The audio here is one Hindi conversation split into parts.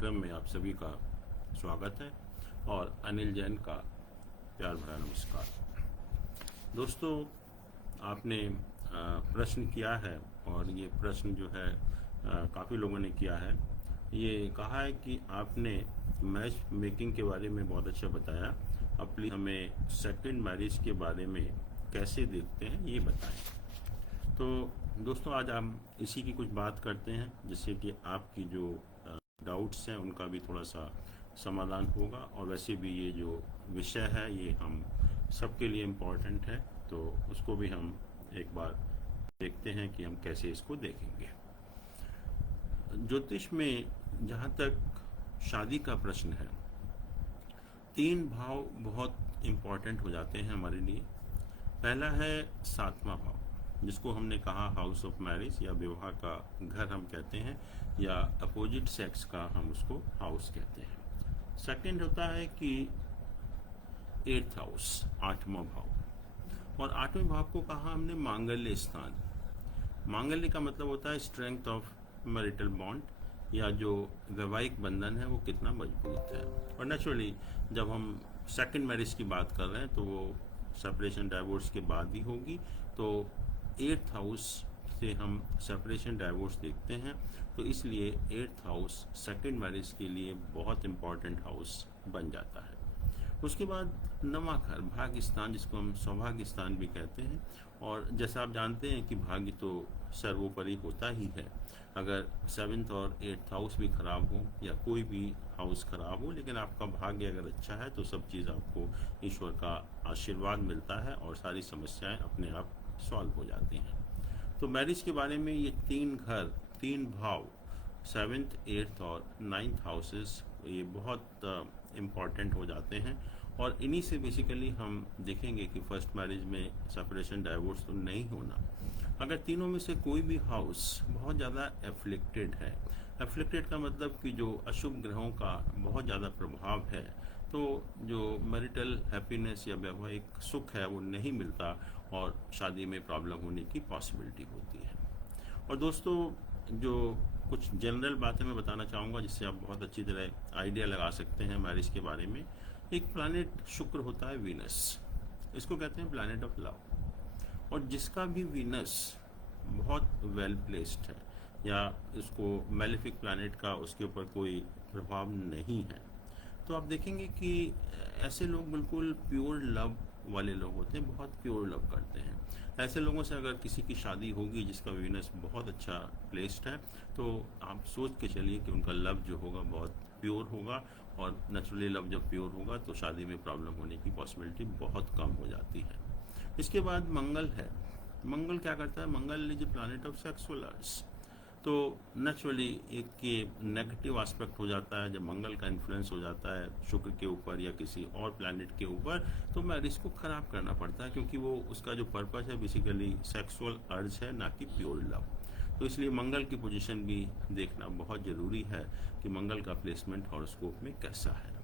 कार्यक्रम में आप सभी का स्वागत है और अनिल जैन का प्यार भरा नमस्कार। दोस्तों, आपने प्रश्न किया है और ये प्रश्न जो है काफ़ी लोगों ने किया है। ये कहा है कि आपने मैच मेकिंग के बारे में बहुत अच्छा बताया, अब प्लीज़ हमें सेकंड मैरिज के बारे में कैसे देखते हैं ये बताएं। तो दोस्तों, आज हम इसी की कुछ बात करते हैं जिससे कि आपकी जो डाउट्स हैं उनका भी थोड़ा सा समाधान होगा। और वैसे भी ये जो विषय है ये हम सबके लिए इम्पोर्टेंट है, तो उसको भी हम एक बार देखते हैं कि हम कैसे इसको देखेंगे। ज्योतिष में जहाँ तक शादी का प्रश्न है, 3 भाव बहुत इम्पोर्टेंट हो जाते हैं हमारे लिए। पहला है 7वां भाव, जिसको हमने कहा हाउस ऑफ मैरिज या विवाह का घर हम कहते हैं, या अपोजिट सेक्स का हम उसको हाउस कहते हैं। सेकंड होता है कि 8th हाउस, 8वां भाव, और 8वें भाव को कहा हमने मांगल्य स्थान। मांगल्य का मतलब होता है स्ट्रेंथ ऑफ मैरिटल बॉन्ड, या जो वैवाहिक बंधन है वो कितना मजबूत है। और नेचुरली जब हम सेकंड मैरिज की बात कर रहे हैं तो वो सेपरेशन डाइवोर्स के बाद ही होगी, तो 8th हाउस से हम सेपरेशन डाइवोर्स देखते हैं, तो इसलिए 8th हाउस सेकंड मैरिज के लिए बहुत इम्पॉर्टेंट हाउस बन जाता है। उसके बाद 9वां घर, भाग्य स्थान, जिसको हम सौभाग्य स्थान भी कहते हैं। और जैसा आप जानते हैं कि भाग्य तो सर्वोपरि होता ही है। अगर 7th और 8th हाउस भी खराब हो या कोई भी हाउस खराब हो, लेकिन आपका भाग्य अगर अच्छा है तो सब चीज़ आपको ईश्वर का आशीर्वाद मिलता है और सारी समस्याएं अपने आप सॉल्व हो जाती हैं। तो मैरिज के बारे में ये 3 घर, 3 भाव, 7th, 8th और 9th हाउसेस, ये बहुत इम्पॉर्टेंट हो जाते हैं। और इन्हीं से बेसिकली हम देखेंगे कि फर्स्ट मैरिज में सेपरेशन डाइवोर्स तो नहीं होना। अगर तीनों में से कोई भी हाउस बहुत ज़्यादा एफ्लिक्टेड है, एफ्लिक्टेड का मतलब कि जो अशुभ ग्रहों का बहुत ज़्यादा प्रभाव है, तो जो मैरिटल हैप्पीनेस या वैवाहिक सुख है वो नहीं मिलता और शादी में प्रॉब्लम होने की पॉसिबिलिटी होती है। और दोस्तों, जो कुछ जनरल बातें मैं बताना चाहूँगा जिससे आप बहुत अच्छी तरह आइडिया लगा सकते हैं मैरिज के बारे में। एक प्लैनेट शुक्र होता है, वीनस, इसको कहते हैं प्लैनेट ऑफ लव, और जिसका भी वीनस बहुत वेल प्लेस्ड है या इसको मेलेफिक प्लैनेट का उसके ऊपर कोई प्रभाव नहीं है, तो आप देखेंगे कि ऐसे लोग बिल्कुल प्योर लव वाले लोग होते हैं, बहुत प्योर लव करते हैं। ऐसे लोगों से अगर किसी की शादी होगी जिसका वीनस बहुत अच्छा प्लेस्ड है, तो आप सोच के चलिए कि उनका लव जो होगा बहुत प्योर होगा। और नेचुरली लव जब प्योर होगा तो शादी में प्रॉब्लम होने की पॉसिबिलिटी बहुत कम हो जाती है। इसके बाद मंगल है। मंगल क्या करता है? मंगल is a planet of sexual urge, तो नेचुरली एक ये नेगेटिव एस्पेक्ट हो जाता है। जब मंगल का इन्फ्लुएंस हो जाता है शुक्र के ऊपर या किसी और प्लैनेट के ऊपर, तो मैरिज को ख़राब करना पड़ता है, क्योंकि वो उसका जो पर्पस है बेसिकली सेक्सुअल अर्ज है, ना कि प्योर लव। तो इसलिए मंगल की पोजीशन भी देखना बहुत ज़रूरी है कि मंगल का प्लेसमेंट हॉरोस्कोप में कैसा है।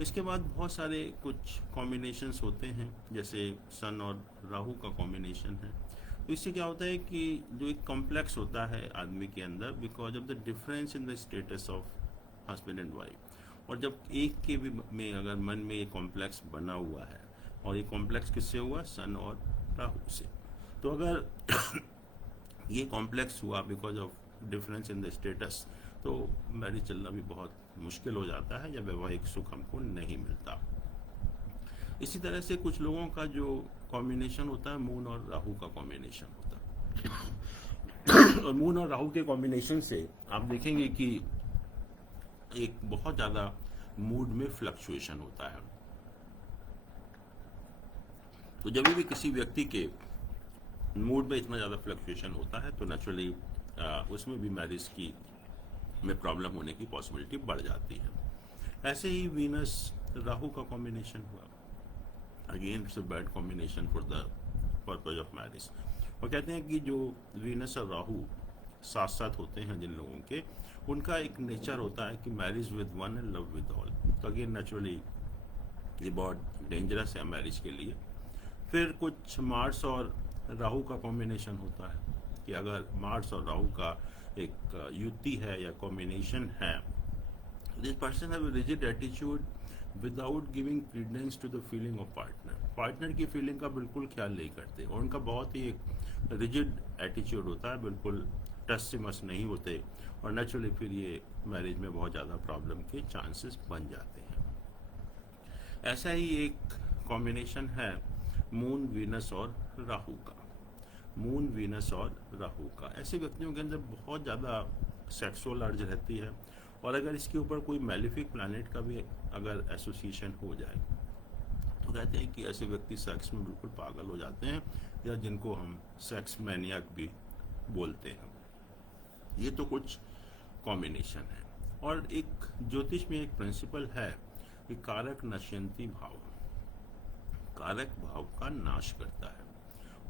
इसके बाद बहुत सारे कुछ कॉम्बिनेशंस होते हैं, जैसे सन और राहु का कॉम्बिनेशन है। तो इससे क्या होता है कि जो एक कॉम्प्लेक्स होता है आदमी के अंदर because of the difference in the status of husband and wife, और जब एक के भी में अगर मन में ये कॉम्प्लेक्स बना हुआ है, और ये कॉम्प्लेक्स किससे हुआ? सन और राहु से। तो अगर ये कॉम्प्लेक्स हुआ because of difference in the status, तो मैरिज चलना भी बहुत मुश्किल हो जाता है या वैवाहिक सुख हमको नहीं मिलता। इसी तरह से कुछ लोगों का जो कॉम्बिनेशन होता है, मून और राहु का कॉम्बिनेशन होता है। और मून और राहु के कॉम्बिनेशन से आप देखेंगे कि एक बहुत ज़्यादा मूड में फ्लक्चुएशन होता है। तो जब भी किसी व्यक्ति के मूड में इतना ज़्यादा फ्लक्चुएशन होता है तो नेचुरली उसमें भी मैरिज की में प्रॉब्लम होने की पॉसिबिलिटी बढ़ जाती है। ऐसे ही वीनस राहु का कॉम्बिनेशन हुआ, again it's a bad combination for the purpose of marriage. और कहते हैं कि जो वीनस और राहु साथ साथ होते हैं जिन लोगों के, उनका एक नेचर होता है कि marriage with one and love with all. तो अगेन नेचुरली ये बहुत डेंजरस है मैरिज के लिए। फिर कुछ मार्स और राहु का कॉम्बिनेशन होता है कि अगर मार्स और राहु का एक युति है या कॉम्बिनेशन है, this person have a rigid attitude without giving credence to the feeling of partner. Partner की फीलिंग का बिल्कुल ख्याल नहीं करते और उनका बहुत ही एक रिजिड एटीट्यूड होता है, बिल्कुल टस से मस नहीं होते और नेचुरली फिर ये मैरिज में बहुत ज़्यादा प्रॉब्लम के चांसेस बन जाते हैं। ऐसा ही एक कॉम्बिनेशन है मून वीनस और राहु का। मून वीनस और राहु का, ऐसे व्यक्तियों के अंदर बहुत ज़्यादा सेक्सुअल अर्ज रहती है और अगर इसके ऊपर कोई मैलिफिक प्लैनेट का भी अगर एसोसिएशन हो जाए तो कहते हैं कि ऐसे व्यक्ति सेक्स में बिल्कुल पागल हो जाते हैं, या जिनको हम सेक्स मैनियाक भी बोलते हैं। ये तो कुछ कॉम्बिनेशन है। और एक ज्योतिष में एक प्रिंसिपल है कि कारक नश्यंती भाव, कारक भाव का नाश करता है।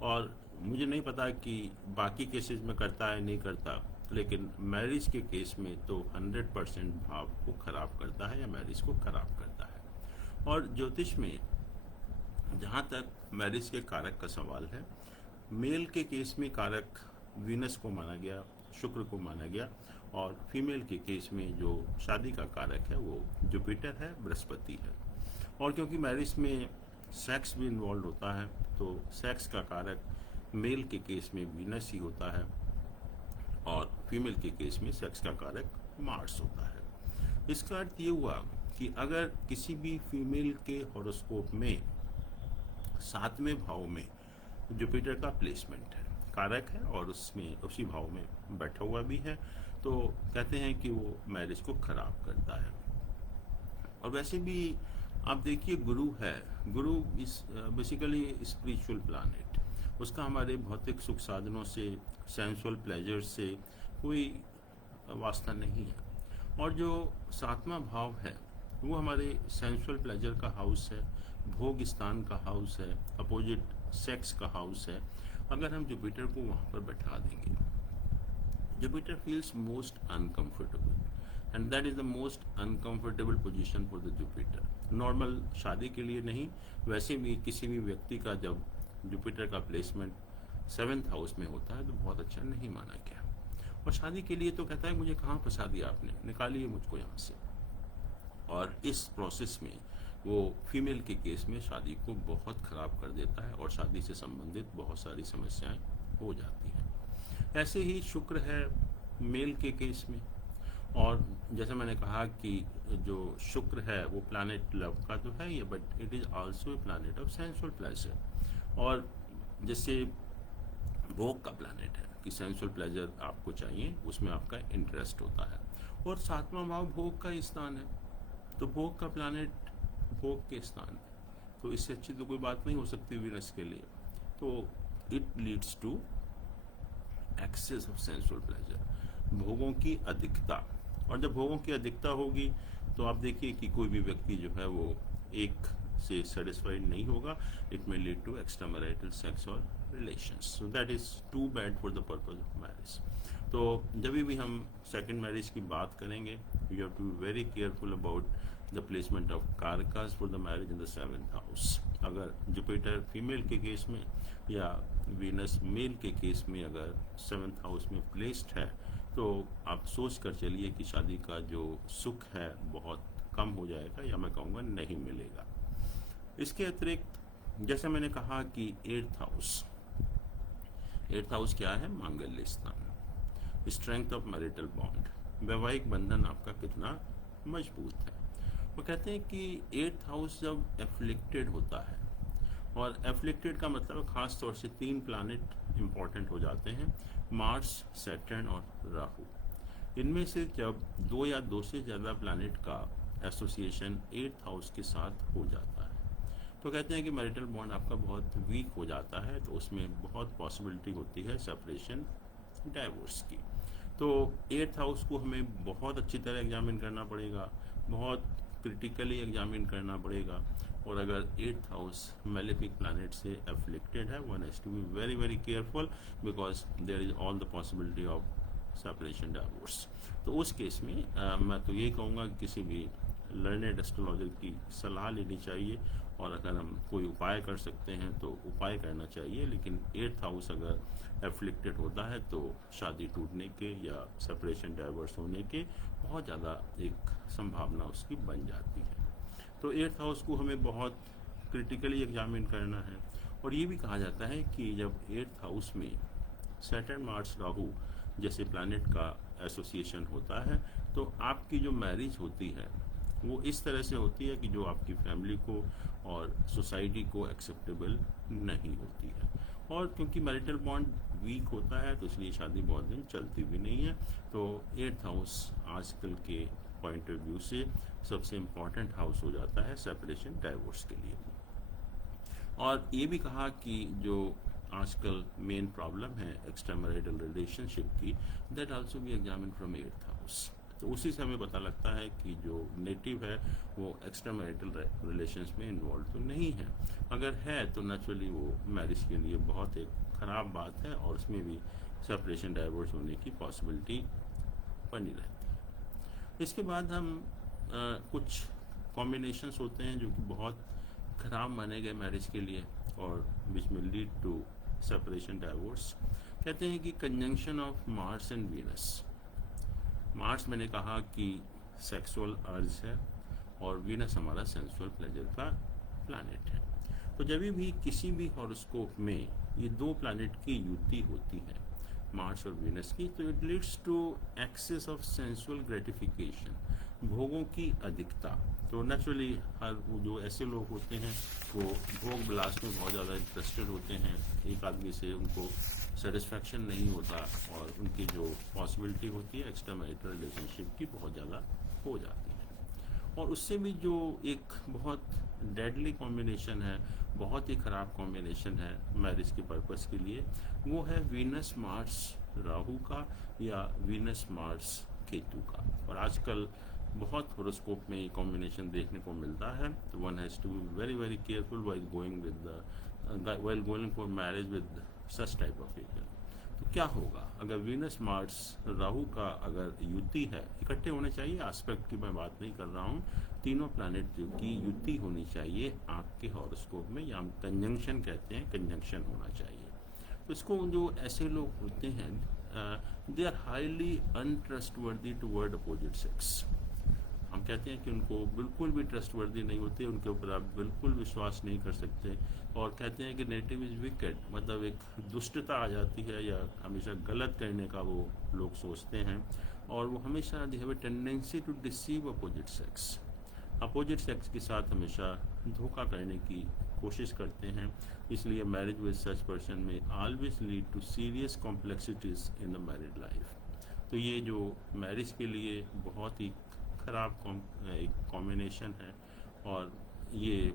और मुझे नहीं पता कि बाकी केसेस में करता है नहीं करता, लेकिन मैरिज के केस में तो 100% भाव को खराब करता है या मैरिज को खराब करता है। और ज्योतिष में जहाँ तक मैरिज के कारक का सवाल है, मेल के केस में कारक वीनस को माना गया, शुक्र को माना गया, और फीमेल के केस में जो शादी का कारक है वो जुपिटर है, बृहस्पति है। और क्योंकि मैरिज में सेक्स भी इन्वॉल्व होता है तो सेक्स का कारक मेल के केस में वीनस ही होता है और फीमेल के केस में सेक्स का कारक मार्स होता है। इसका अर्थ ये हुआ कि अगर किसी भी फीमेल के हॉरोस्कोप में 7वें भाव में जुपिटर का प्लेसमेंट है, कारक है और उसमें उसी भाव में बैठा हुआ भी है, तो कहते हैं कि वो मैरिज को खराब करता है। और वैसे भी आप देखिए गुरु है, गुरु इस बेसिकली स्पिरिचुअल प्लैनेट, उसका हमारे भौतिक सुख साधनों से, सेंसुअल प्लेजर से कोई वास्ता नहीं है। और जो 7वां भाव है वो हमारे सेंसुअल प्लेजर का हाउस है, भोग स्थान का हाउस है, अपोजिट सेक्स का हाउस है। अगर हम जुपिटर को वहाँ पर बैठा देंगे, Jupiter feels most uncomfortable and that is the most uncomfortable position for the Jupiter. Normal शादी के लिए नहीं, वैसे भी किसी भी व्यक्ति का जब जुपिटर का प्लेसमेंट 7th हाउस में होता है तो बहुत अच्छा नहीं माना गया। और शादी के लिए तो कहता है मुझे कहाँ फंसा दिया आपने, निकालिए मुझको यहाँ से। और इस प्रोसेस में वो फीमेल के केस में शादी को बहुत ख़राब कर देता है और शादी से संबंधित बहुत सारी समस्याएं हो जाती हैं। ऐसे ही शुक्र है मेल के केस में, और जैसे मैंने कहा कि जो शुक्र है वो प्लैनेट लव का तो है ही, but it is also a planet of sensual pleasure. और जैसे भोग का प्लैनेट है कि सेंसुअल प्लेजर आपको चाहिए, उसमें आपका इंटरेस्ट होता है। और 7वां भाव भोग का स्थान है, तो भोग का प्लैनेट भोग के स्थान है, तो इससे अच्छी तो कोई बात नहीं हो सकती वीनस के लिए। तो it leads to excess of sensual pleasure, भोगों की अधिकता। और जब भोगों की अधिकता होगी तो आप देखिए कि कोई भी व्यक्ति जो है वो एक से सेटिस्फाइड नहीं होगा, it may lead to extra marital sex और relations, so that is too bad for the purpose of marriage. तो जब भी हम सेकंड मैरिज की बात करेंगे, you have to be very careful about the placement of कारकास for the marriage in the 7th house. अगर जुपिटर फीमेल के केस में या वीनस मेल के केस में अगर 7th हाउस में प्लेस्ड है तो आप सोच कर चलिए कि शादी का जो सुख है बहुत कम हो जाएगा, या मैं कहूँगा नहीं मिलेगा। इसके अतिरिक्त जैसे मैंने कहा कि 8th हाउस क्या है, मांगल्य स्थान, स्ट्रेंथ ऑफ मैरिटल बॉन्ड, वैवाहिक बंधन आपका कितना मजबूत है। वो कहते हैं कि 8th हाउस जब एफ्लिक्टेड होता है, और एफ्लिक्टेड का मतलब खास तौर से 3 प्लैनेट इंपॉर्टेंट हो जाते हैं, मार्स, सैटर्न और राहु। इनमें से जब 2 या 2 से ज़्यादा प्लैनेट का एसोसिएशन 8th हाउस के साथ हो जाता है तो कहते हैं कि मैरिटल बॉन्ड आपका बहुत वीक हो जाता है, तो उसमें बहुत पॉसिबिलिटी होती है सेपरेशन, डाइवोर्स की। तो 8th हाउस को हमें बहुत अच्छी तरह एग्जामिन करना पड़ेगा, बहुत क्रिटिकली एग्जामिन करना पड़ेगा। और अगर 8th हाउस मेलेफिक प्लैनेट से एफ्लिक्टेड है, one has to be very very careful because there is all the possibility of separation, divorce. तो उस केस में मैं तो यही कहूँगा कि किसी भी लर्नेड एस्ट्रोलॉजर की सलाह लेनी चाहिए, और अगर हम कोई उपाय कर सकते हैं तो उपाय करना चाहिए। लेकिन 8th हाउस अगर एफ्लिक्टेड होता है तो शादी टूटने के या सेपरेशन डाइवर्स होने के बहुत ज़्यादा एक संभावना उसकी बन जाती है। तो 8th हाउस को हमें बहुत क्रिटिकली एग्जामिन करना है। और ये भी कहा जाता है कि जब 8th हाउस में सैटर्न मार्स राहु जैसे प्लैनेट का एसोसिएशन होता है तो आपकी जो मैरिज होती है वो इस तरह से होती है कि जो आपकी फैमिली को और सोसाइटी को एक्सेप्टेबल नहीं होती है। और क्योंकि मैरिटल बॉन्ड वीक होता है तो इसलिए शादी बहुत दिन चलती भी नहीं है। तो 8th हाउस आजकल के पॉइंट ऑफ व्यू से सबसे इम्पॉर्टेंट हाउस हो जाता है सेपरेशन डाइवोर्स के लिए। और ये भी कहा कि जो आजकल मेन प्रॉब्लम है एक्स्ट्रा मैरिटल रिलेशनशिप की, that also be examine from 8th house. तो उसी से हमें पता लगता है कि जो नेटिव है वो एक्स्ट्रा मैरिटल रिलेशंस में इन्वॉल्व तो नहीं है। अगर है तो नेचुरली वो मैरिज के लिए बहुत एक ख़राब बात है और उसमें भी सेपरेशन डाइवोर्स होने की पॉसिबिलिटी बनी रहती है। इसके बाद हम कुछ कॉम्बिनेशंस होते हैं जो कि बहुत ख़राब माने गए मैरिज के लिए और विच में लीड टू सेपरेशन डाइवोर्स। कहते हैं कि conjunction of Mars and Venus. Mars मैंने कहा कि सेक्सुअल अर्ज है और वीनस हमारा सेंसुअल प्लेजर का प्लैनेट है। तो जब भी किसी भी हॉरोस्कोप में ये दो प्लैनेट की युति होती है मार्स और वीनस की, तो it leads to excess of sensual gratification, भोगों की अधिकता। तो नेचुरली हर जो ऐसे लोग होते हैं वो भोग विलास में बहुत ज़्यादा इंटरेस्टेड होते हैं। एक आदमी से उनको सेटिस्फैक्शन नहीं होता और उनकी जो पॉसिबिलिटी होती है एक्स्ट्रा मैरिटल रिलेशनशिप की बहुत ज़्यादा हो जाती है। और उससे भी जो एक बहुत डेडली कॉम्बिनेशन है, बहुत ही ख़राब कॉम्बिनेशन है मैरिज के पर्पस के लिए, वो है वीनस मार्स राहु का या वीनस मार्स केतु का। और आजकल बहुत हॉरोस्कोप में ये कॉम्बिनेशन देखने को मिलता है। तो one has to be very very careful while going for marriage with such type of people. तो क्या होगा अगर वीनस मार्स राहु का अगर युति है, इकट्ठे होने चाहिए, एस्पेक्ट की मैं बात नहीं कर रहा हूँ, तीनों प्लैनेट की युति होनी चाहिए आपके हॉरोस्कोप में, या हम कंजंक्शन कहते हैं, कंजंक्शन होना चाहिए। तो इसको जो ऐसे लोग होते हैं they are highly untrustworthy toward opposite sex. हम कहते हैं कि उनको बिल्कुल भी ट्रस्टवर्दी नहीं होते, उनके ऊपर आप बिल्कुल विश्वास नहीं कर सकते। और कहते हैं कि नेटिव इज़ विकेड, मतलब एक दुष्टता आ जाती है या हमेशा गलत करने का वो लोग सोचते हैं। और वो हमेशा they have a tendency to deceive opposite sex, opposite sex के साथ हमेशा धोखा करने की कोशिश करते हैं। इसलिए मैरिज विद सच पर्सन में always lead to serious complexities in the married life. तो ये जो मैरिज के लिए बहुत ही ख़राब एक कॉम्बिनेशन है। और ये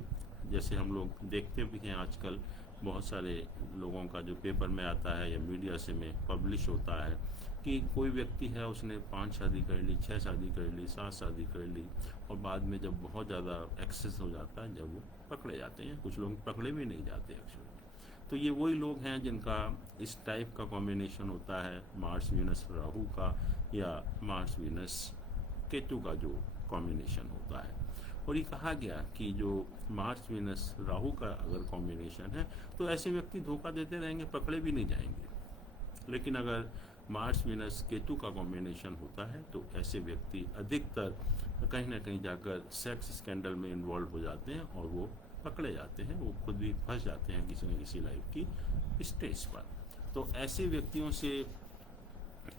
जैसे हम लोग देखते भी हैं आजकल बहुत सारे लोगों का जो पेपर में आता है या मीडिया से में पब्लिश होता है कि कोई व्यक्ति है उसने 5 शादी कर ली, 6 शादी कर ली, 7 शादी कर ली, और बाद में जब बहुत ज़्यादा एक्सेस हो जाता है जब वो पकड़े जाते हैं, कुछ लोग पकड़े भी नहीं जाते एक्चुअली। तो ये वही लोग हैं जिनका इस टाइप का कॉम्बिनेशन होता है मार्स वीनस राहु का या मार्स वीनस केतु का जो कॉम्बिनेशन होता है। और ये कहा गया कि जो मार्स वीनस राहु का अगर कॉम्बिनेशन है तो ऐसे व्यक्ति धोखा देते रहेंगे, पकड़े भी नहीं जाएंगे। लेकिन अगर मार्स वीनस केतु का कॉम्बिनेशन होता है तो ऐसे व्यक्ति अधिकतर कहीं ना कहीं जाकर सेक्स स्कैंडल में इन्वॉल्व हो जाते हैं और वो पकड़े जाते हैं, वो खुद भी फंस जाते हैं किसी न किसी लाइफ की स्टेज पर। तो ऐसे व्यक्तियों से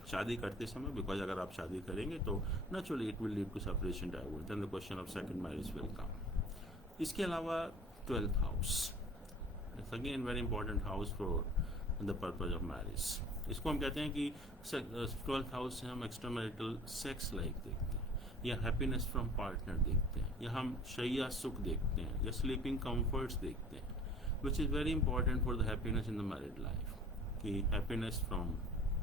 शादी करते समय, बिकॉज अगर आप शादी करेंगे तो naturally it will lead to separation divorce, then the question of second marriage will come. इसके अलावा 12th house it's again very important house for the purpose of marriage. इसको हम कहते हैं कि 12th हाउस से हम एक्स्ट्रा मैरिटल सेक्स लाइफ देखते हैं, या हैप्पीनेस फ्रॉम पार्टनर देखते हैं, या हम शैया सुख देखते हैं, या स्लीपिंग कंफर्ट्स देखते हैं, which is very important for the happiness in the married life, कि हैप्पीनेस फ्रॉम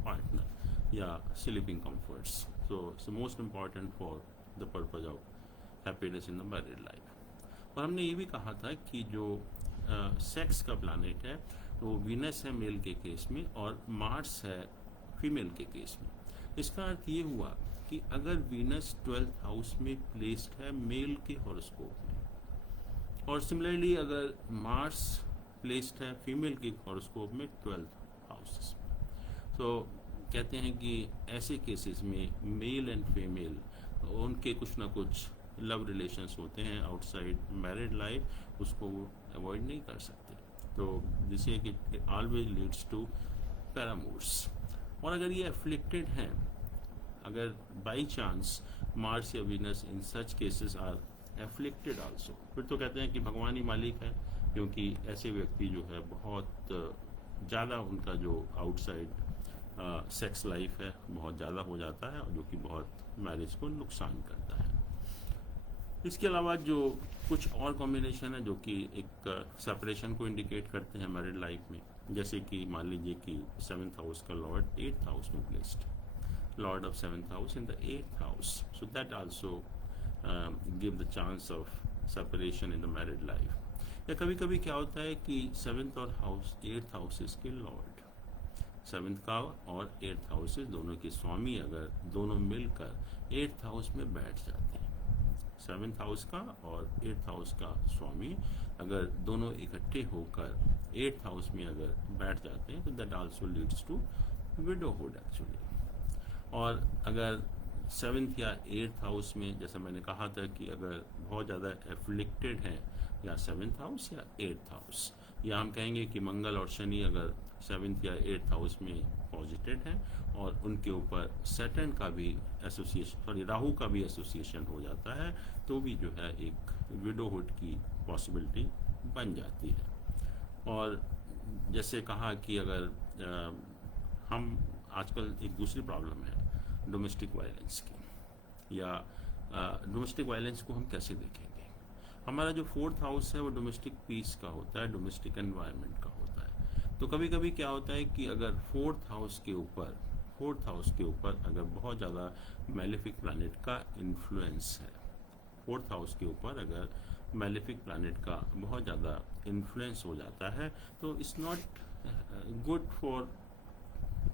पार्टनर या sleeping comforts. So it's most important for the purpose of happiness in the married life. और हमने ये भी कहा था कि जो सेक्स का प्लैनेट है वो वीनस है मेल के केस में और मार्स है फीमेल के केस में। इसका अर्थ ये हुआ कि अगर वीनस 12th हाउस में प्लेस्ड है मेल के हॉरोस्कोप में, और सिमिलरली अगर मार्स प्लेस्ड है फीमेल के हॉरोस्कोप में 12th हाउसेस में, तो कहते हैं कि ऐसे केसेस में मेल एंड फीमेल उनके कुछ ना कुछ लव रिलेशंस होते हैं आउटसाइड मैरिड लाइफ, उसको वो अवॉइड नहीं कर सकते। तो जिसे कि ऑलवेज लीड्स टू पैरामूर्स। और अगर ये अफ्लिक्टेड हैं, अगर बाई चांस मार्स या Venus in such cases are afflicted also, फिर तो कहते हैं कि भगवान ही मालिक है, क्योंकि ऐसे व्यक्ति जो है बहुत ज़्यादा उनका जो आउटसाइड सेक्स लाइफ है बहुत ज़्यादा हो जाता है, और जो कि बहुत मैरिज को नुकसान करता है। इसके अलावा जो कुछ और कॉम्बिनेशन है जो कि एक सेपरेशन को इंडिकेट करते हैं मैरिड लाइफ में, जैसे कि मान लीजिए कि 7th हाउस का लॉर्ड 8th हाउस में placed, Lord of 7th house in the 8th house, so that also give the chance of separation in the married life. या कभी कभी क्या होता है कि 7th और 8th हाउसेस के लॉर्ड, 7th का और 8th हाउसेस दोनों के स्वामी अगर दोनों मिलकर 8th हाउस में बैठ जाते हैं, 7th हाउस का और 8th हाउस का स्वामी अगर दोनों इकट्ठे होकर 8th हाउस में अगर बैठ जाते हैं, तो that also leads to widowhood actually. और अगर 7th या 8th हाउस में, जैसा मैंने कहा था कि अगर बहुत ज़्यादा एफ्लिक्टेड है या 7th हाउस या 8th हाउस, या हम कहेंगे कि मंगल और शनि अगर 7th या 8th हाउस में पॉजिटेड है और उनके ऊपर सैटर्न का भी एसोसिएशन, राहु का भी एसोसिएशन हो जाता है, तो भी जो है एक विडोहुड की पॉसिबिलिटी बन जाती है। और जैसे कहा कि अगर हम आजकल एक दूसरी प्रॉब्लम है डोमेस्टिक वायलेंस की, या डोमेस्टिक वायलेंस को हम कैसे देखेंगे। हमारा जो 4th हाउस है वो डोमेस्टिक पीस का होता है, डोमेस्टिक एनवायरनमेंट का होता है। तो कभी कभी क्या होता है कि अगर 4th हाउस के ऊपर अगर बहुत ज़्यादा मैलेफिक प्लैनेट का इन्फ्लुएंस है, 4th हाउस के ऊपर अगर मैलेफिक प्लैनेट का बहुत ज़्यादा इन्फ्लुएंस हो जाता है, तो it's not good for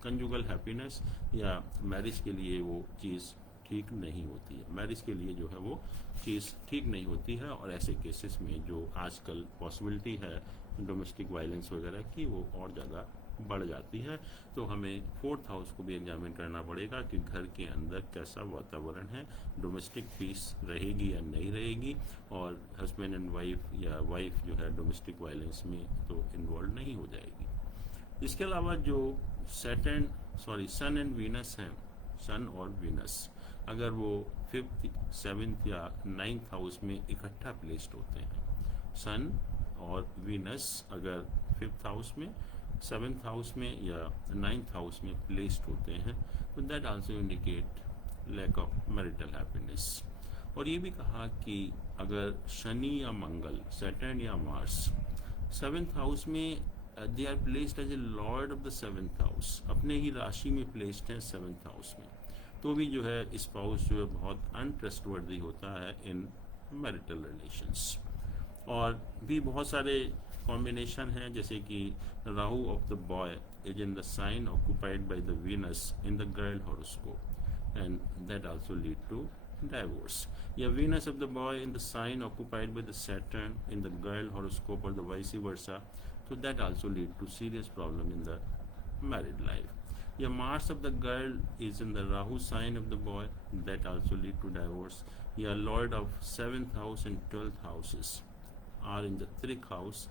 conjugal happiness, या मैरिज के लिए वो चीज़ ठीक नहीं होती है, मैरिज के लिए जो है वो चीज़ ठीक नहीं होती है। और ऐसे केसेस में जो आजकल पॉसिबिलिटी है डोमेस्टिक वायलेंस वगैरह की, वो और ज़्यादा बढ़ जाती है। तो हमें 4th हाउस को भी एग्जामिन करना पड़ेगा कि घर के अंदर कैसा वातावरण है, डोमेस्टिक पीस रहेगी या नहीं रहेगी, और हस्बैंड एंड वाइफ या वाइफ जो है डोमेस्टिक वायलेंस में तो इन्वॉल्व नहीं हो जाएगी। इसके अलावा जो सन एंड वीनस हैं, सन और वीनस अगर वो 5th, 7th या 9th हाउस में इकट्ठा प्लेस्ड होते हैं, सन और वीनस अगर 5th हाउस में, 7th हाउस में या 9th हाउस में प्लेस्ड होते हैं, तो that also indicate lack of marital happiness. और ये भी कहा कि अगर शनि या मंगल, सैटर्न या मार्स 7th हाउस में they are placed as a lord of the 7th house, अपने ही राशि में प्लेस्ड हैं 7th हाउस में, तो भी जो है स्पाउस जो है बहुत अनट्रस्टवर्दी होता है इन मैरिटल रिलेशंस। और भी बहुत सारे कॉम्बिनेशन हैं, जैसे कि Rahu of the boy is in the sign occupied by the Venus in the girl horoscope, and that also lead to divorce, या Venus of the boy in the sign occupied by the Saturn in the girl horoscope or the vice versa, so that also lead to serious problem in the married life. या Mars of the girl is in the Rahu sign of the boy, that also lead to divorce. या Lord of 7th house and 12th houses are in the 3rd house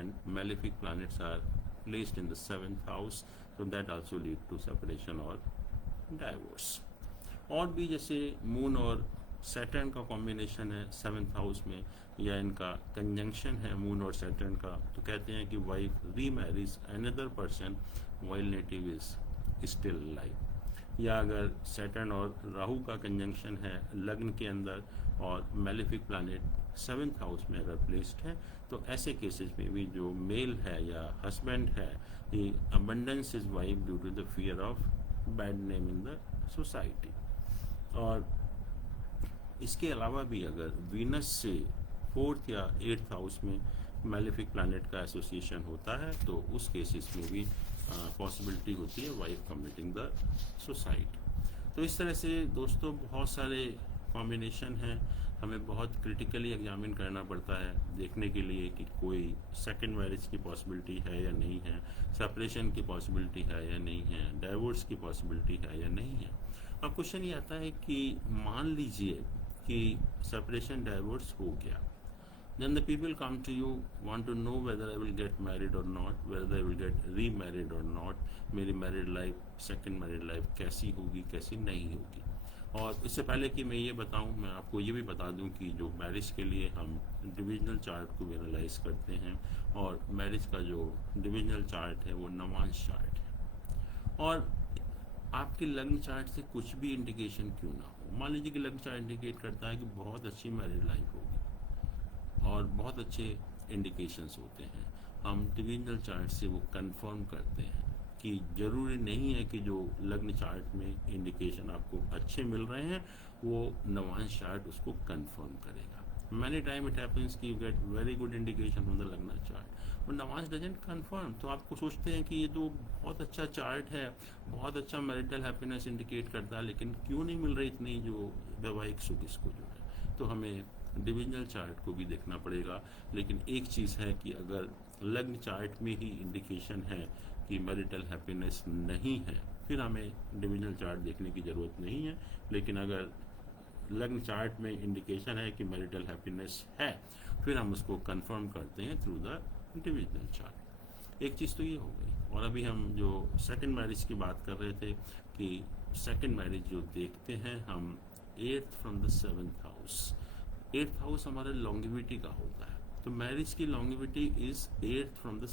and malefic planets are placed in the 7th house, so that also lead to separation or divorce. और भी जैसे मून और सैटर्न का कॉम्बिनेशन है 7th हाउस में, या इनका कंजंक्शन है मून और सैटर्न का, तो कहते हैं कि wife remarriage another person while native is still alive. या अगर सैटर्न और राहु का कंजंक्शन है लग्न के अंदर और मैलेफिक प्लैनेट 7th हाउस में अगर प्लेस्ड है, तो ऐसे केसेस में भी जो मेल है या हस्बैंड है, he abandons his wife due to the fear of bad name in the society. और इसके अलावा भी अगर वीनस से 4th या 8th हाउस में मैलेफिक प्लैनेट का एसोसिएशन होता है, तो उस केसेस में भी पॉसिबिलिटी होती है वाइफ कमिटिंग द सुसाइड। तो इस तरह से दोस्तों बहुत सारे कॉम्बिनेशन हैं, हमें बहुत क्रिटिकली एग्जामिन करना पड़ता है देखने के लिए कि कोई सेकंड मैरिज की पॉसिबिलिटी है या नहीं है, सेपरेशन की पॉसिबिलिटी है या नहीं है, डाइवोर्स की पॉसिबिलिटी है या नहीं है। अब क्वेश्चन ये आता है कि मान लीजिए कि सेपरेशन डाइवोर्स हो गया, then the people come to you, want to know whether I will get married or not, whether I will get remarried or not, मेरी married life, second married life कैसी होगी, कैसी नहीं होगी। और इससे पहले कि मैं ये बताऊं, मैं आपको ये भी बता दूं कि जो मैरिज के लिए हम डिविजनल चार्ट को एनालाइज करते हैं, और मैरिज का जो डिविजनल चार्ट है वो नवांश चार्ट है। और आपके लग्न चार्ट से कुछ भी इंडिकेशन क्यों ना हो, मान लीजिए कि लग्न चार्ट इंडिकेट करता है कि बहुत अच्छी मैरिड लाइफ होगी और बहुत अच्छे इंडिकेशंस होते हैं, हम डिविजनल चार्ट से वो कंफर्म करते हैं कि ज़रूरी नहीं है कि जो लग्न चार्ट में इंडिकेशन आपको अच्छे मिल रहे हैं वो नवांश चार्ट उसको कंफर्म करेगा। मैनी टाइम इट हैपेंस कि you get very good indication from the लग्न चार्ट और नवांश डजंट कंफर्म, तो आपको सोचते हैं कि ये तो बहुत अच्छा चार्ट है, बहुत अच्छा मैरिटल हैप्पीनेस इंडिकेट करता है, लेकिन क्यों नहीं मिल रही इतनी जो वैवाहिक सुख इसको जो है। तो हमें डिविजनल चार्ट को भी देखना पड़ेगा। लेकिन एक चीज़ है कि अगर लग्न चार्ट में ही इंडिकेशन है कि मैरिटल हैप्पीनेस नहीं है, फिर हमें डिविजनल चार्ट देखने की ज़रूरत नहीं है। लेकिन अगर लग्न चार्ट में इंडिकेशन है कि मैरिटल हैप्पीनेस है, फिर हम उसको कंफर्म करते हैं थ्रू द डिविजनल चार्ट। एक चीज़ तो ये हो गई। और अभी हम जो सेकंड मैरिज की बात कर रहे थे कि सेकंड मैरिज जो देखते हैं हम 8th from the 7th house. 8th house हमारा लॉन्गिविटी का होता है, तो मैरिज की longevity is 8th from the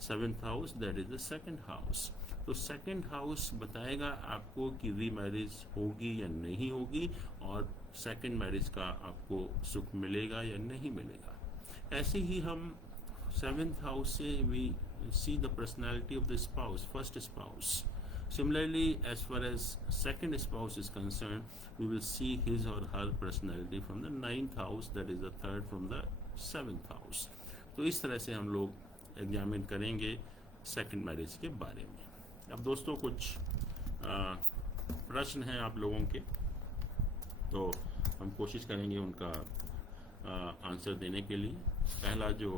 7th house, that is the second house. तो सेकंड हाउस बताएगा आपको कि रीमैरिज होगी या नहीं होगी, और सेकंड मैरिज का आपको सुख मिलेगा या नहीं मिलेगा। ऐसे ही हम 7th हाउस से we see the personality of the spouse, first spouse. Similarly, as far as second spouse is concerned, we will see his or her personality from the 9th house, that is the third from the 7th house. तो इस तरह से हम लोग एग्जामिन करेंगे सेकंड मैरिज के बारे में। अब दोस्तों कुछ प्रश्न हैं आप लोगों के, तो हम कोशिश करेंगे उनका आंसर देने के लिए। पहला जो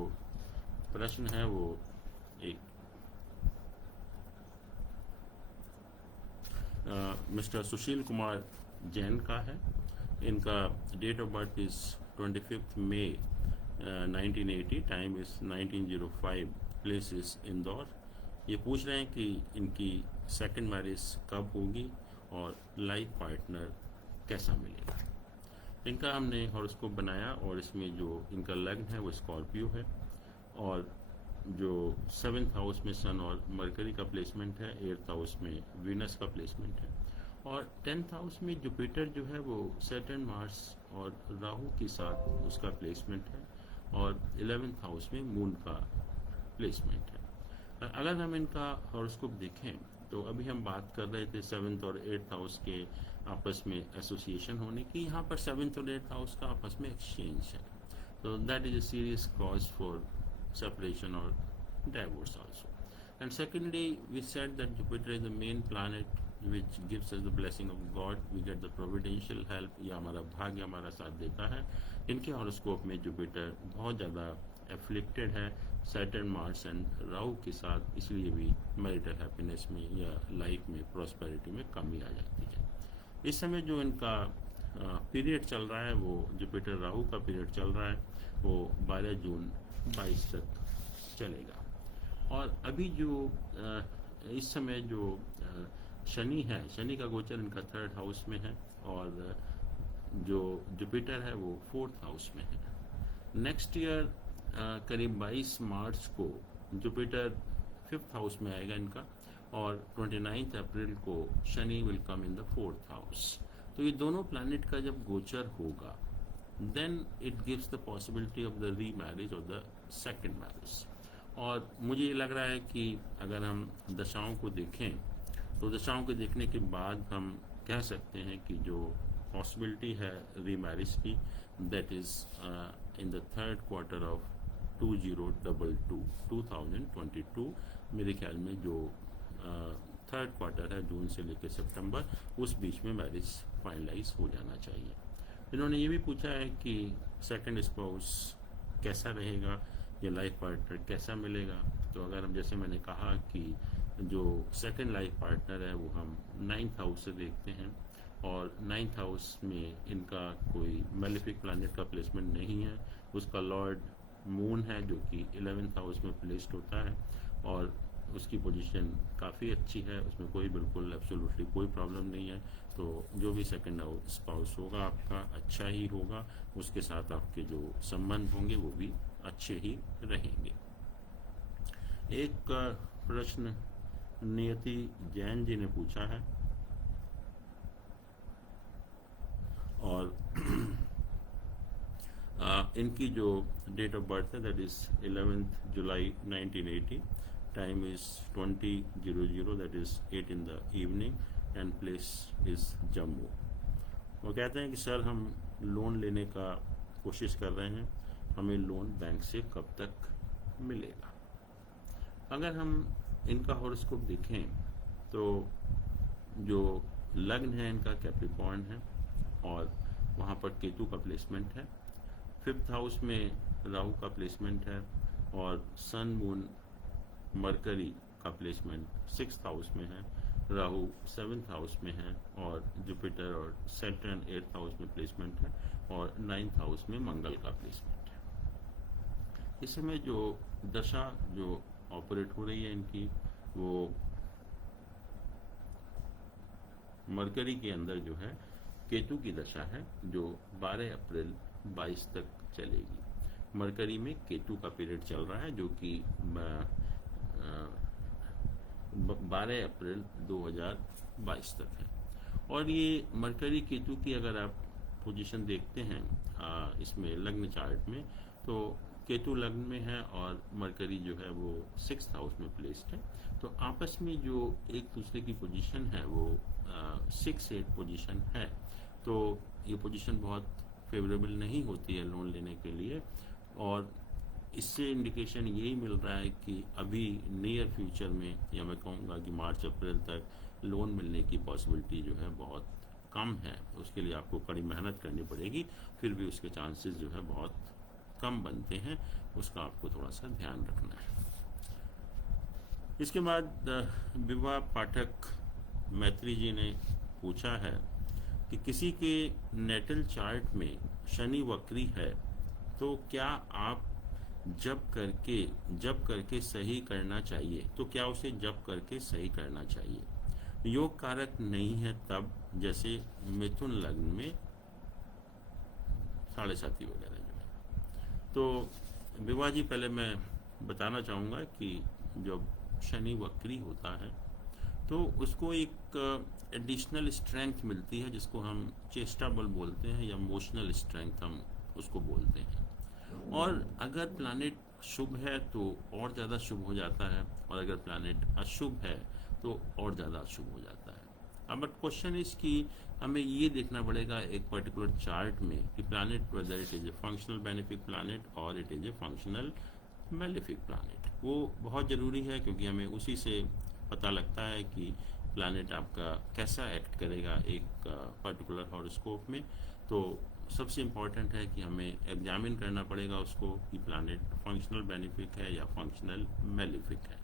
प्रश्न है वो एक मिस्टर सुशील कुमार जैन का है। इनका date of birth is 25 May 1980, time is 1905, place is Indore. ये पूछ रहे हैं कि इनकी सेकंड मैरिज कब होगी और लाइफ पार्टनर कैसा मिलेगा। इनका हमने हॉरोस्कोप बनाया और इसमें जो इनका लग्न है वो स्कॉर्पियो है, और जो 7th हाउस में सन और मरकरी का प्लेसमेंट है, 8th हाउस में वीनस का प्लेसमेंट है, और 10th हाउस में जुपिटर जो है वो सैटर्न, मार्स और राहु के साथ उसका प्लेसमेंट है, और 11th हाउस में मून का प्लेसमेंट है। अगर हम इनका हॉरोस्कोप देखें तो अभी हम बात कर रहे थे 7th और 8th हाउस के आपस में एसोसिएशन होने की। यहाँ पर 7th और 8th हाउस का आपस में एक्सचेंज है, तो that is a serious cause for separation or divorce also. And secondly, we said that Jupiter is the main planet which gives us the blessing of God. We get the providential help, या हमारा भाग्य हमारा साथ देता है। इनके हॉरोस्कोप में जुपिटर बहुत ज़्यादा एफ्लिक्टेड है सैटर्न, मार्स एंड राहु के साथ, इसलिए भी मैरिटल हैप्पीनेस में या लाइफ में प्रॉस्पेरिटी में कमी आ जाती है। इस समय जो इनका पीरियड चल रहा है वो जुपिटर राहु का पीरियड चल रहा है, वो 12 जून 22 तक चलेगा। और अभी जो इस समय जो शनि है, शनि का गोचर इनका 3rd हाउस में है, और जो जुपिटर है वो 4th हाउस में है। नेक्स्ट ईयर करीब 22 मार्च को जुपिटर 5th हाउस में आएगा इनका, और 29 अप्रैल को Shani will come in the 4th house. तो ये दोनों प्लैनेट का जब गोचर होगा, then it gives the possibility of the remarriage or the second marriage। और मुझे ये लग रहा है कि अगर हम दशाओं को देखें तो दशाओं को देखने के बाद हम कह सकते हैं कि जो पॉसिबिलिटी है रीमैरिज की, that is in the 3rd quarter of 2022 मेरे ख्याल में जो थर्ड क्वार्टर है, जून से लेकर सितंबर, उस बीच में मैरिज फाइनलाइज हो जाना चाहिए। इन्होंने ये भी पूछा है कि सेकंड स्पाउस कैसा रहेगा या लाइफ पार्टनर कैसा मिलेगा। तो अगर हम, जैसे मैंने कहा कि जो सेकंड लाइफ पार्टनर है वो हम 9th हाउस से देखते हैं, और 9th हाउस में इनका कोई मेलेफिक प्लैनेट का प्लेसमेंट नहीं है। उसका लॉर्ड मून है जो कि 11th हाउस में प्लेस्ड होता है, और उसकी पोजीशन काफ़ी अच्छी है, उसमें कोई बिल्कुल एब्सोल्युटली कोई प्रॉब्लम नहीं है। तो जो भी सेकंड स्पाउस होगा आपका अच्छा ही होगा, उसके साथ आपके जो संबंध होंगे वो भी अच्छे ही रहेंगे। एक प्रश्न नियति जैन जी ने पूछा है, और इनकी जो डेट ऑफ बर्थ है that is 11th July 1980, time is 20:00, that is 8 in the evening, and place is Jammu. वो कहते हैं कि सर हम लोन लेने का कोशिश कर रहे हैं, हमें लोन बैंक से कब तक मिलेगा। अगर हम इनका हॉरोस्कोप देखें तो जो लग्न है इनका कैप्रिकॉर्न है, और वहाँ पर केतु का प्लेसमेंट है। 5th हाउस में राहु का प्लेसमेंट है, और सन मून मरकरी का प्लेसमेंट 6th हाउस में है, राहु 7th हाउस में है, और जुपिटर और सैटर्न 8th हाउस में प्लेसमेंट है, और 9th हाउस में मंगल का प्लेसमेंट है। इस समय जो दशा जो ऑपरेट हो रही है इनकी, वो मरकरी के अंदर जो है केतु की दशा है, जो 12 अप्रैल 22 तक चलेगी। मरकरी में केतु का पीरियड चल रहा है जो कि 12 अप्रैल 2022 तक है। और ये मरकरी केतु की अगर आप पोजीशन देखते हैं इसमें लग्न चार्ट में, तो केतु लग्न में है और मरकरी जो है वो 6th हाउस में प्लेस्ड है। तो आपस में जो एक दूसरे की पोजीशन है वो 6-8 पोजीशन है। तो ये पोजीशन बहुत फेवरेबल नहीं होती है लोन लेने के लिए, और इससे इंडिकेशन यही मिल रहा है कि अभी नियर फ्यूचर में, या मैं कहूँगा कि मार्च अप्रैल तक लोन मिलने की पॉसिबिलिटी जो है बहुत कम है। उसके लिए आपको कड़ी मेहनत करनी पड़ेगी, फिर भी उसके चांसेस जो है बहुत कम बनते हैं, उसका आपको थोड़ा सा ध्यान रखना है। इसके बाद विवाह पाठक मैत्री जी ने पूछा है कि किसी के नेटल चार्ट में शनि वक्री है तो क्या आप जप करके सही करना चाहिए, तो क्या उसे जप करके सही करना चाहिए। योग कारक नहीं है तब, जैसे मिथुन लग्न में 7.5 वगैरह जो है। तो विवाह जी, पहले मैं बताना चाहूँगा कि जब शनि वक्री होता है तो उसको एक एडिशनल स्ट्रेंथ मिलती है, जिसको हम चेष्टा बल बोलते हैं, या इमोशनल स्ट्रेंथ हम उसको बोलते हैं। और अगर प्लैनेट शुभ है तो और ज़्यादा शुभ हो जाता है, और अगर प्लैनेट अशुभ है तो और ज़्यादा अशुभ हो जाता है। अब बट क्वेश्चन इज कि हमें ये देखना पड़ेगा एक पर्टिकुलर चार्ट में कि planet whether it is a functional benefic planet और it is a functional malefic planet. वो बहुत ज़रूरी है, क्योंकि हमें उसी से पता लगता है कि प्लैनेट आपका कैसा एक्ट करेगा एक पर्टिकुलर हॉरोस्कोप में। तो सबसे इम्पॉर्टेंट है कि हमें एग्जामिन करना पड़ेगा उसको कि प्लैनेट फंक्शनल बेनिफिक है या फंक्शनल मेलिफिक है।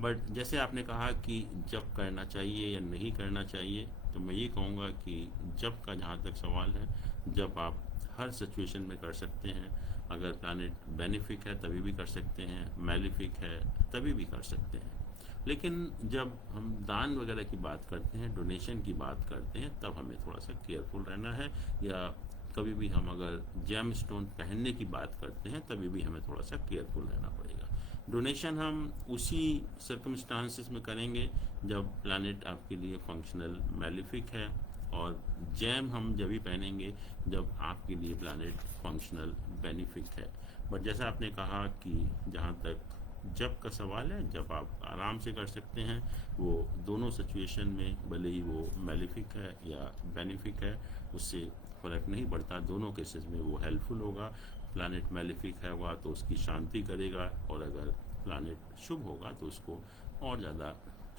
बट जैसे आपने कहा कि जब करना चाहिए या नहीं करना चाहिए, तो मैं ये कहूँगा कि जब का जहाँ तक सवाल है, जब आप हर सिचुएशन में कर सकते हैं। अगर प्लैनेट बेनिफिक है तभी भी कर सकते हैं, मेलिफिक है तभी भी कर सकते हैं। लेकिन जब हम दान वगैरह की बात करते हैं, डोनेशन की बात करते हैं, तब हमें थोड़ा सा केयरफुल रहना है। या कभी भी हम अगर जेम स्टोन पहनने की बात करते हैं, तभी भी हमें थोड़ा सा केयरफुल रहना पड़ेगा। डोनेशन हम उसी सर्कमस्टांसिस में करेंगे जब प्लैनेट आपके लिए फंक्शनल मेलिफिक है, और जैम हम जब भी पहनेंगे जब आपके लिए प्लैनेट फंक्शनल बेनिफिक है। बट जैसा आपने कहा कि जहाँ तक जब का सवाल है, जब आप आराम से कर सकते हैं, वो दोनों सिचुएशन में, भले ही वो मेलिफिक है या बेनिफिक है, उससे फ़र्क नहीं पड़ता। दोनों केसेस में वो हेल्पफुल होगा। प्लैनेट मेलिफिक है हुआ तो उसकी शांति करेगा, और अगर प्लैनेट शुभ होगा तो उसको और ज़्यादा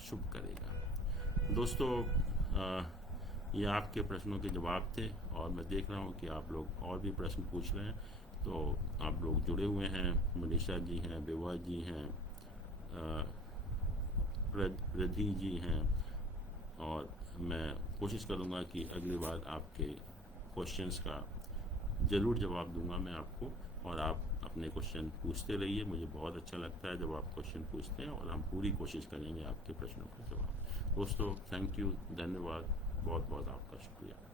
शुभ करेगा। दोस्तों, ये आपके प्रश्नों के जवाब थे, और मैं देख रहा हूँ कि आप लोग और भी प्रश्न पूछ रहे हैं, तो आप लोग जुड़े हुए हैं। मनीषा जी हैं, विभा जी हैं, रिद्धि जी हैं, और मैं कोशिश करूँगा कि अगली बार आपके क्वेश्चंस का ज़रूर जवाब दूंगा मैं आपको, और आप अपने क्वेश्चन पूछते रहिए। मुझे बहुत अच्छा लगता है जब आप क्वेश्चन पूछते हैं, और हम पूरी कोशिश करेंगे आपके प्रश्नों का जवाब। दोस्तों, थैंक यू, धन्यवाद, बहुत बहुत आपका शुक्रिया।